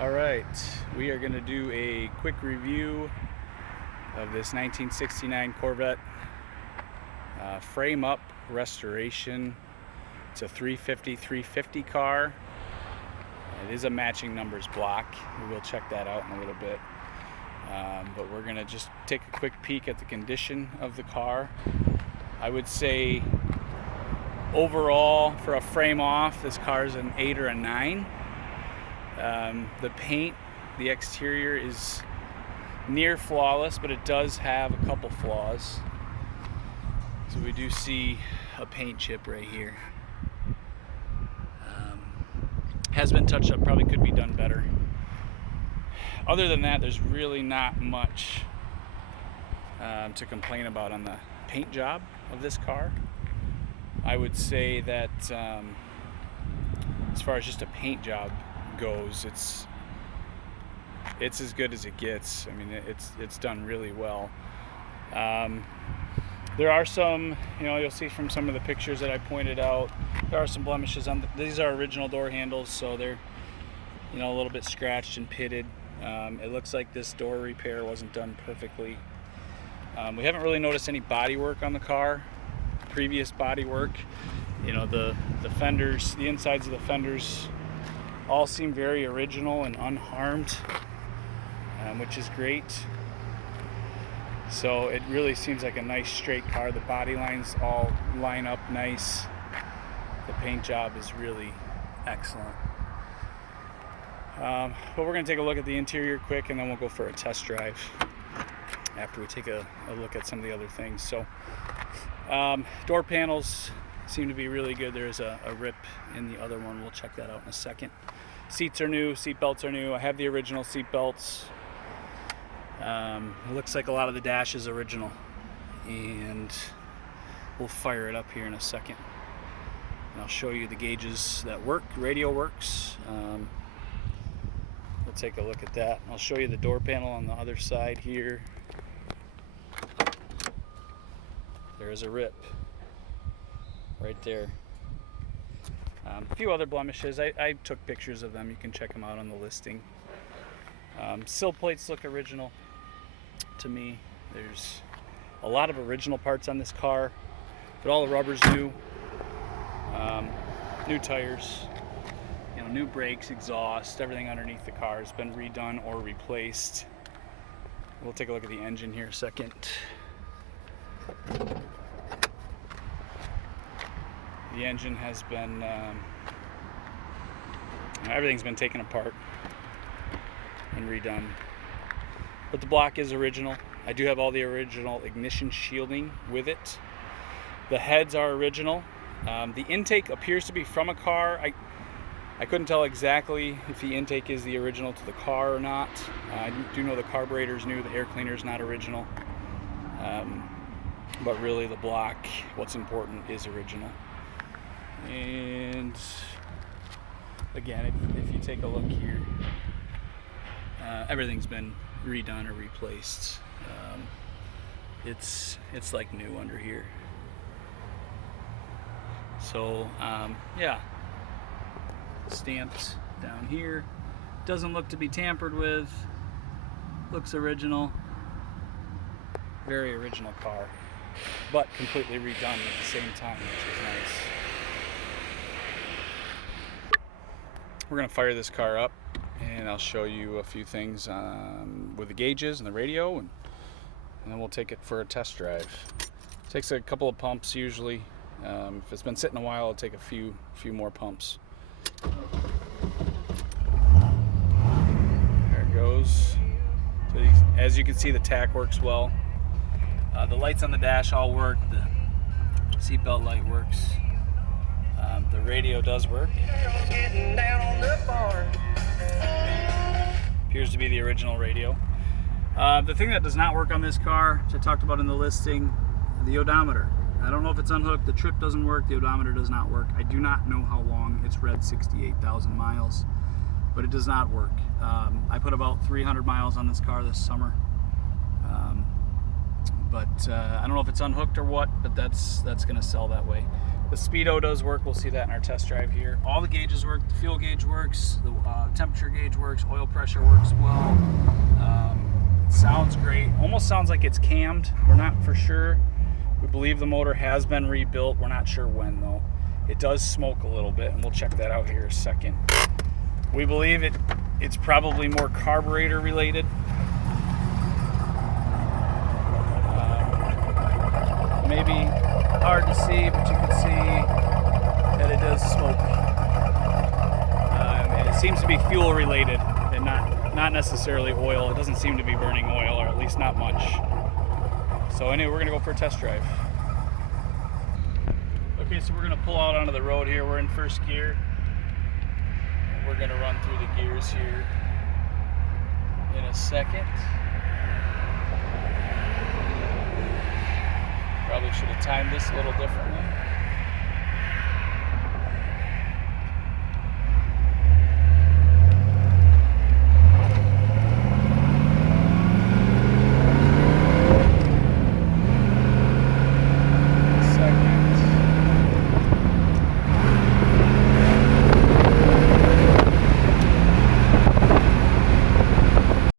All right, we are going to do a quick review of this 1969 Corvette frame up restoration. It's a 350 car. It is a matching numbers block. We will check that out in a little bit. But we're going to just take a quick peek at the condition of the car. I would say overall for a frame off, this car is an 8 or a 9. The paint, the exterior is near flawless, but it does have a couple flaws. So we do see a paint chip right here. Has been touched up, probably could be done better. Other than that, there's really not much to complain about on the paint job of this car. I would say that as far as just a paint job goes, it's as good as it gets. I mean, it's done really well. There are some, you'll see from some of the pictures that I pointed out, there are some blemishes on these are original door handles, so they're a little bit scratched and pitted. It looks like this door repair wasn't done perfectly. We haven't really noticed any body work on the car, previous body work. The fenders, the insides of the fenders all seem very original and unharmed, which is great. So it really seems like a nice straight car. The body lines all line up nice. The paint job is really excellent. But we're going to take a look at the interior quick, and then we'll go for a test drive after we take a look at some of the other things. So door panels seem to be really good. There's a rip in the other one. We'll check that out in a second. Seats are new, seat belts are new. I have the original seat belts. It looks like a lot of the dash is original, and we'll fire it up here in a second. And I'll show you the gauges that work. Radio works. We'll take a look at that. I'll show you the door panel on the other side here. There's a rip right there. A few other blemishes. I took pictures of them. You can check them out on the listing. Sill plates look original to me. There's a lot of original parts on this car, but all the rubber's new. New tires, new brakes, exhaust, everything underneath the car has been redone or replaced. We'll take a look at the engine here a second. The engine has been, everything's been taken apart and redone. But the block is original. I do have all the original ignition shielding with it. The heads are original. The intake appears to be from a car. I couldn't tell exactly if the intake is the original to the car or not. I do know the carburetor's new, the air cleaner's not original. But really the block, what's important, is original. And again, if you take a look here, everything's been redone or replaced. It's like new under here. So yeah, stamped down here. Doesn't look to be tampered with. Looks original. Very original car, but completely redone at the same time, which is nice. We're gonna fire this car up, and I'll show you a few things with the gauges and the radio, and then we'll take it for a test drive. It takes a couple of pumps usually. If it's been sitting a while, it'll take a few more pumps. There it goes. So as you can see, the tack works well. The lights on the dash all work. The seatbelt light works. The radio does work. Appears to be the original radio. The thing that does not work on this car, which I talked about in the listing, the odometer. I don't know if it's unhooked. The trip doesn't work. The odometer does not work. I do not know how long. It's read 68,000 miles, but it does not work. I put about 300 miles on this car this summer. But I don't know if it's unhooked or what, but that's going to sell that way. The speedo does work. We'll see that in our test drive here. All the gauges work. The fuel gauge works. The temperature gauge works. Oil pressure works well. Sounds great. Almost sounds like it's cammed. We're not for sure. We believe the motor has been rebuilt. We're not sure when though. It does smoke a little bit, and we'll check that out here in a second. We believe it's probably more carburetor related. Maybe hard to see, but you can see that it does smoke. And it seems to be fuel related and not necessarily oil. It doesn't seem to be burning oil, or at least not much. So anyway, we're gonna go for a test drive. Okay, so we're gonna pull out onto the road here. We're in first gear. We're gonna run through the gears here in a second. Probably should have timed this a little differently.